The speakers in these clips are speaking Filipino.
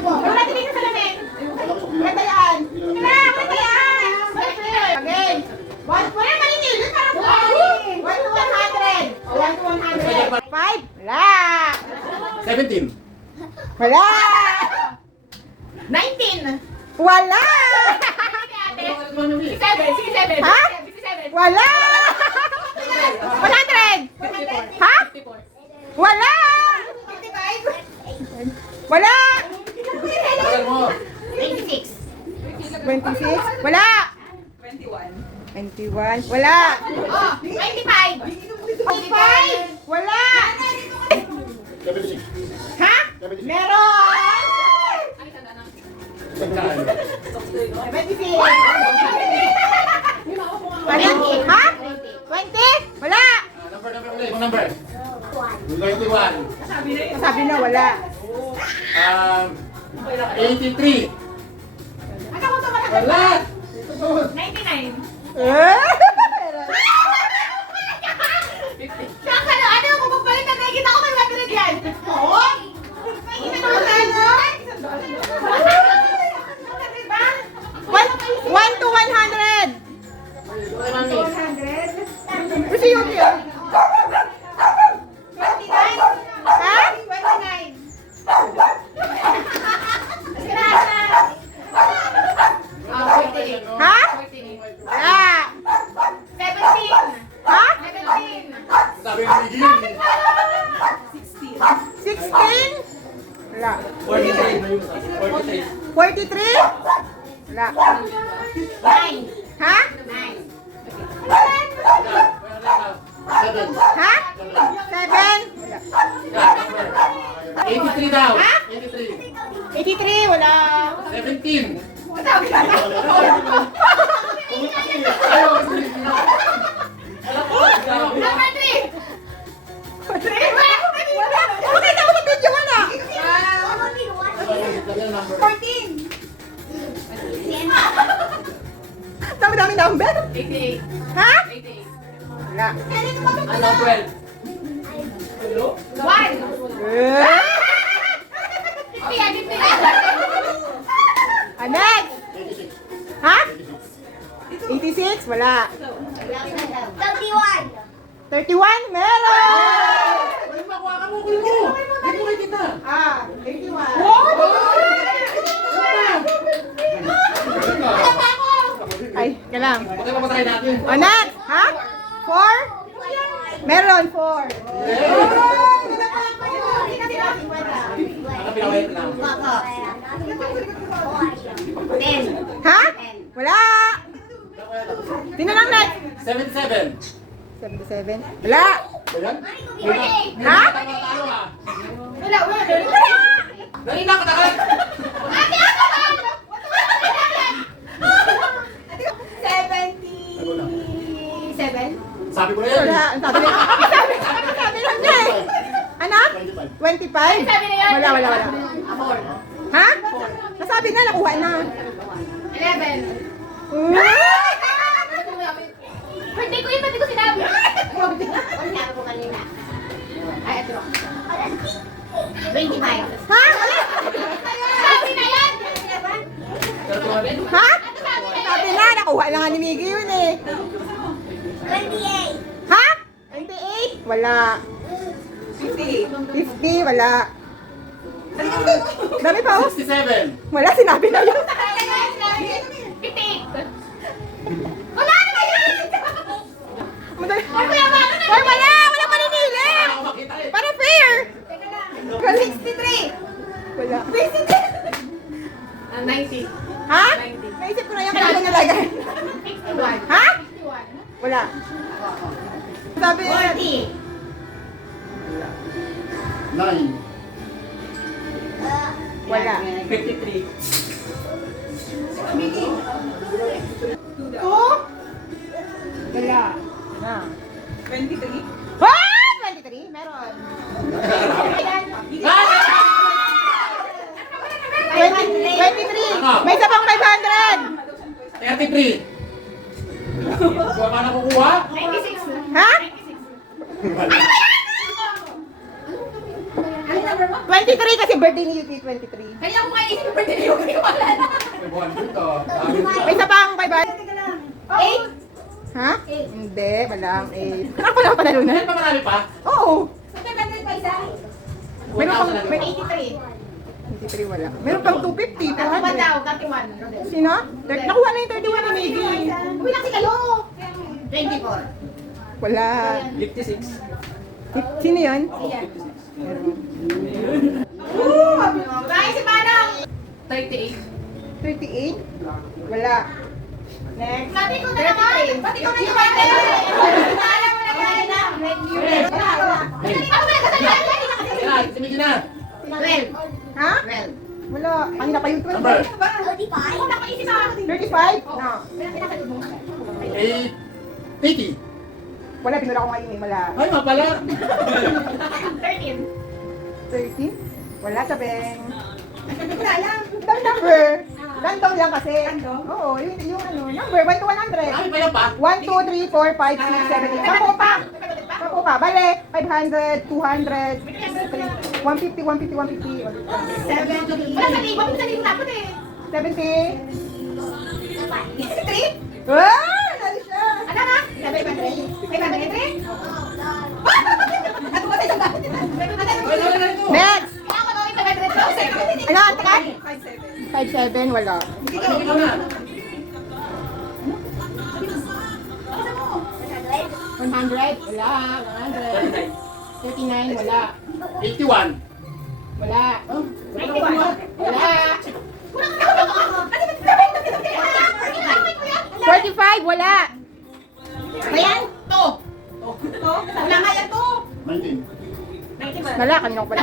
Wala din sa lamin. Ganda yan. Ganda yan. Again. Wala maninil. Parang 1 to 100. 1 to 100. 5. Wala. 17. Wala. 19. Wala. 67. Ha? Wala. 100. Ha? Wala. 55. Wala. Tagal mo. 26. 26. Wala. 21. Wala. Oh, 25. 25. Wala. 76. Ha? Meron. Pagkaan. 26. Wala. Ha? 20? Wala. Number ulit. Yung number. 21. Sabi na wala. 83. Wala. 99. Saka na, ano, kung magpalit na nakikita ko may 100 yan. Oo? May $1 to 100. Okay, mami. 100? Kasi yun yun. 29? Ha? 29. Ha? Wala. 17. Ha? 17. Sabi ng Miguel. 16? Wala. 43. 43? Wala. 9. Ha? 9. Seven. Ha? 7? Wala. 83 daw. Ha? 83. 83? Wala. 17. Number 3. Okay, tapos sa video mo na. 14. Dami-dami number. 88. Ha? 88. Wala. Ano, 12? 1. Eh? 50. Next. Ha? 86? Wala. 31. 31? Meron! Ay, makuha ka mo. Kulo ko. Hindi ko kita. 81. Ay, kalang. Bakit papatayin natin? Next. Ha? 4? Meron, 4. Ang pinawait lang. Ha? Wala. Sino lang next? 77. 77? Wala. Ayan. Ha? Talo ah. Wala. Dali na, katagal. 77. Sabi ko na yan. Wala. Ang sabi lang niya eh. Anak? 25? Sabi na yan. Wala. Amor. Ha? Nasabi na, nakuha na. 11. Birthday ko yun, ba't di ko sinabi? Sinabi ko kanina. Ay, ito. 25. Ha? Wala. Sabi na yan! Ha? Sabi na yan! Sabi na, nakuha na nga ni Miggy yun eh. 28. Ha? 28? Wala. 50? Wala. Dami pa oh. 67. Wala, sinabi na yun. 58. Wala na yan! Madali. Ay, wala! Wala paninili! Ako makita eh. Para fair! 63. Wala. 90. Ha? Naisip ko na yung kailangan nalagay. 61. Ha? 61. Wala. Sabi niya. 40. 9. Wala. 53. 2? Wala. Na. 23? Ah! 23? Meron. 23. May isa pang 500. 33. Kuha ka na kukuha? 96. Ha? 96. Ano number mo? 23 kasi birthday ni Yuki, 23. Kaya ako kayo isip birthday ni Yuki. Wala na. May buwan dito. Dami dito. May isa pang bye-bye. 8. Ha? Hindi, walang 8. Ako lang panalo na. Meron pa marami pa? Oo. Magkaganda pa isa. Meron pang, 1,000 may na 83 wala. Meron pang 250, 200. 31. Sino? Nakuha na yung 31 ni Maggie. Uwi lang si kayo. 24. Wala. 56. Sino yun? Tayo si Manong. 38. 38? Wala. Next. Sabi ko na naman. Pati ko na yung birthday. Alam mo na kaya na. Ako na kasalanan. Yan, si Miggy na. 12. Ha? Wala. Kanina pa yung 12. Number. Ako na kaisip ako. 35? No. 80. Wala, binura ko ngayon eh. Wala. Ay, mapala. 13. 30? Wala, sabeng. Random number. Random lang kasi. Oo, yung ano, number, 1 to 100. Marami pa yan pa. 1, 2, 3, 4, 5, 6, 7, 8. Sampo pa. Sampo pa. Bale, 500, 200, 150, 150, 150. 70. Wala sa libo. Sa libo dapat eh. 70. 3? Ah! Nalo siya. Ano na? 500? Ako ba tayo ba? Wala ito. Next. Kaya ako gawin 500,000. Ano, antakan? 5'7", wala. Ikaw na. 100, wala. 100. 39, wala. 81. Wala. Wala. 45, wala. Ayan, to. Wala nga yan to. 19. Wala, kanina ko pala.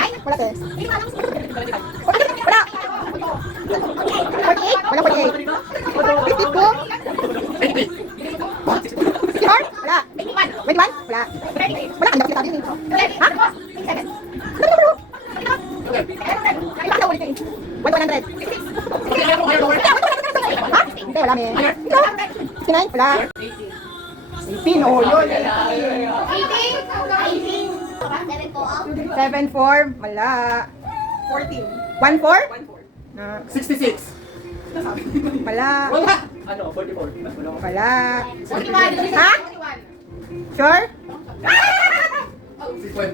Ay, wala te. Wala. 48, wala 48. 52, 64, wala. 21, wala. Wala, kanina ko sinasabi. Ha? Ay, baka ulit eh. 100. Ha? Hindi, wala may. 69, wala. 18, oh, yun. 7-4, wala. 14. 1-4? 66. Wala. Wala. Wala. Ha? Sure? 50.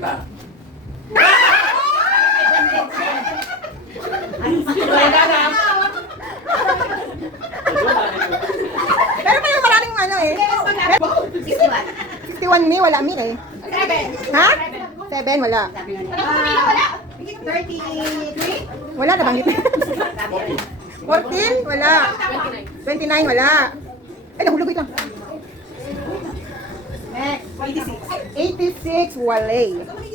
Pero pa yung maraming ano eh. 61 mi, wala mi eh. Ha? 7, wala. 33? Wala na banggit. 14, wala. 29, wala. Ay, nahulog ito. 86, wala.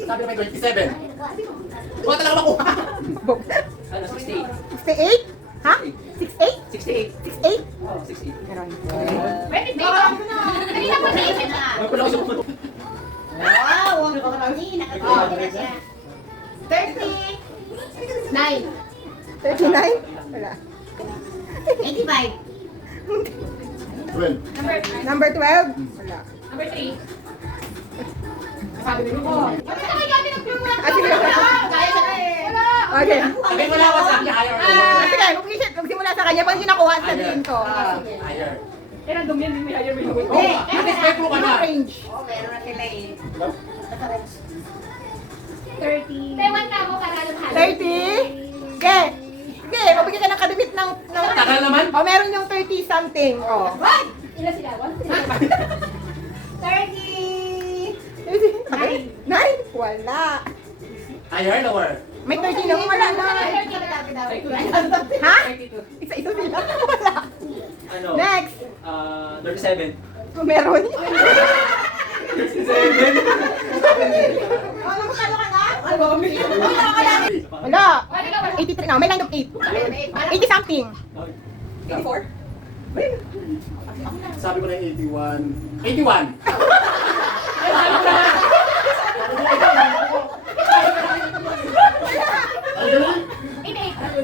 Sabi may 27. Wala talaga makuha. 68? Ha? 68? 68? Meron. Kanina po naisip na. Wow! Nakagawa siya. 39. 39? Wala. 85. 12. Number 12? Wala. Number 3. Sabi ko. Ay, gabi nag-film mo lang. Ah, sige. Kaya siya na eh. Okay. Sabi mo lang sa akin, higher. Ah, sige, magsimula sa kanya. Pag hindi nakuha, sabihin ko. Higher. Random yan, may higher, may lower. Oh, mag-expect mo ka na. Anong range? Oo, meron na sila eh. 30. Tewan ka mo, karalong halo. 30? Okay. Okay, mabigyan ka ng kadimit ng... Tagal naman. Oh, meron yung 30 something. Oh. Ilan sila? 30. 9? Wala. Higher, lower. May 30 na, wala na. Ha? Isa-isa sila. Wala. Ano? Next. 37. Oh, meron. 7. Ano mo kalo ka na? Wala. 83 na, may line of 8. 80 something. 84? Sabi ko na 81. 81.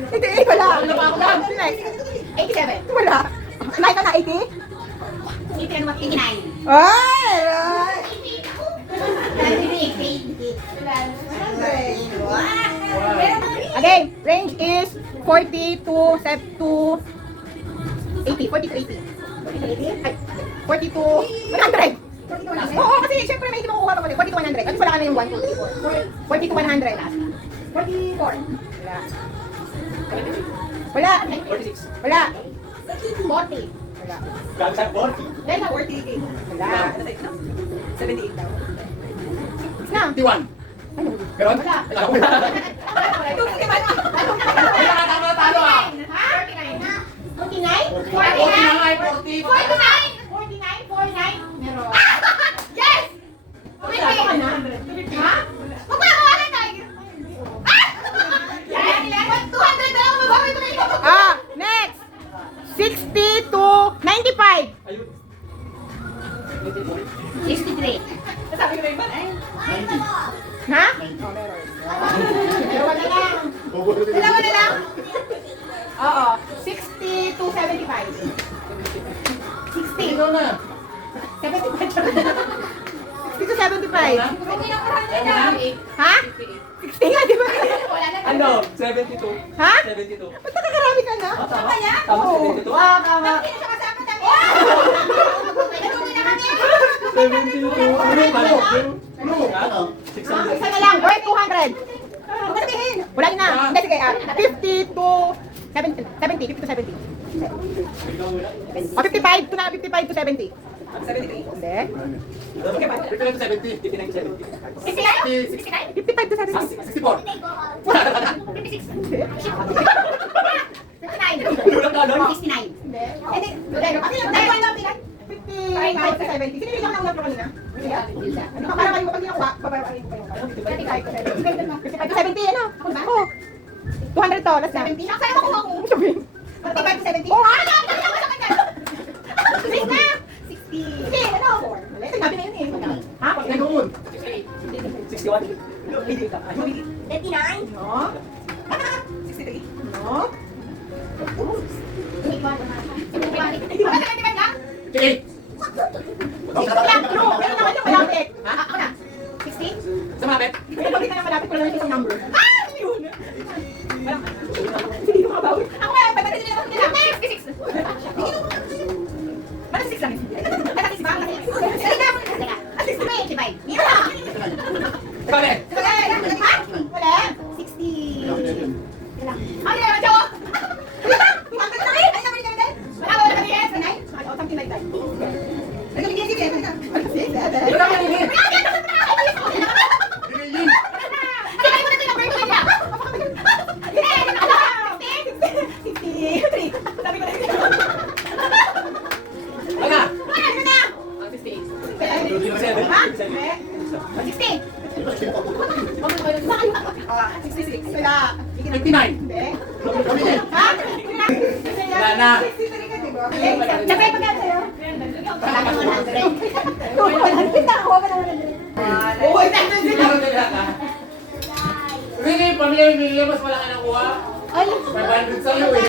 Hindi, wala. Next. 87. Wala. Kumain ka na 80? 89. Ay! Again, range is 40 to 80. 40 to 80. 40 to 100. Oo, kasi syempre may hindi makukuha pa ko. 40 to 100. At wala ka na yung 1, 2, 3, 4. 40 to 100 last. 44. Wala. Wala. 46. Wala. 40. Wala. Grabe sa 40. Dahil na 40. Wala. 78 daw. Na. 51. Ganon? Wala. Talo ah. Ha? 49? 49? 49, 40. 49? 49? Meron. Yes! Wala ka na. Ha? Magkakawalan tayo. Yan, 200 na lang magbabayad ko na ito. Ah, next. 60 to 95. Ayun. 63. Sabi ko na iba. 90. Ha? 90. Dalawa na lang. Dalawa na lang. Oo. 60 to 75. 60. Ikaw na. 75. 60 to 75. Hindi na 400 na. Ha? 60 nga, di ba? Wala na. Ano? 72. Ha? 72. Ba't nakakarami ka na? Ah, tama? Kaya? Tama, Oo. 72? Ah, tama. Hindi na siya kasama tayo. Nagugin na kami. 72. Ano yung palo? Ano? 600. Isa na lang. Worth 200. Sabihin. Wala na. Hindi, sige. 50 to 70. 50 to 70. O, 55 to na. 55 to 70. 73. Hindi. 59 to 70. 59, 70. 69? 55 to 70. 64. 56. Hindi. 59. Lulang ka, no? 69. Hindi. Hindi. Kasi yung dalawa na bilang. 55 to 70. Sino yung naunap ko kanina? Ano ka? Parang kayo pag ginawa. Babayarin ko kayo. 55 to 70. 55 to 70, ano? Ako ba? Oo. 200 to. Last na. 70. Saan mo kuha ko? Sabihin. 45 to 70? Oo. Ah, nakakita ko sa kanya. 60 na. 60. Hindi, ano? Mali, sinabi na yun eh. Ha? Ganoon. 61. 39. No? 63. No? Okay. True. Pero naman yung malapit. Ako na. 60? Sa mapit. Pero pag di ka na malapit, wala na isang number. Ah! Yun! Hindi ko makabawi. Ako na, pagdating nila ako nila. 66. Ano 6 lang? Ano 6 ba? Sige na. Teka. 65. Yun lang. Kami. Ha? Wala. 60. Wala. Ano yan, Joe? Ang ganda na rin. Ay, naman yung ganda. Wala kami yes. Sanay? Oh, something like that. Sige, sige, sige. Wala ka rin. Bigay. Sige, mo na ito yung number ko niya. Sige, ano? 63. Sabi ko na yun. Wala. Ano na? 57. Ha? 60. 66. Wala. 59. Hindi. Kami din. Ha? Wala na. 63 ka, diba? Siyempre, pagka sa'yo. Wala ka 100. 100 na. Kuha ka na 100. Oo, exactly. Meron din lahat, ha? Sige, pamilya, mas wala ka nang kuha. Ay. 500 sa'yo eh.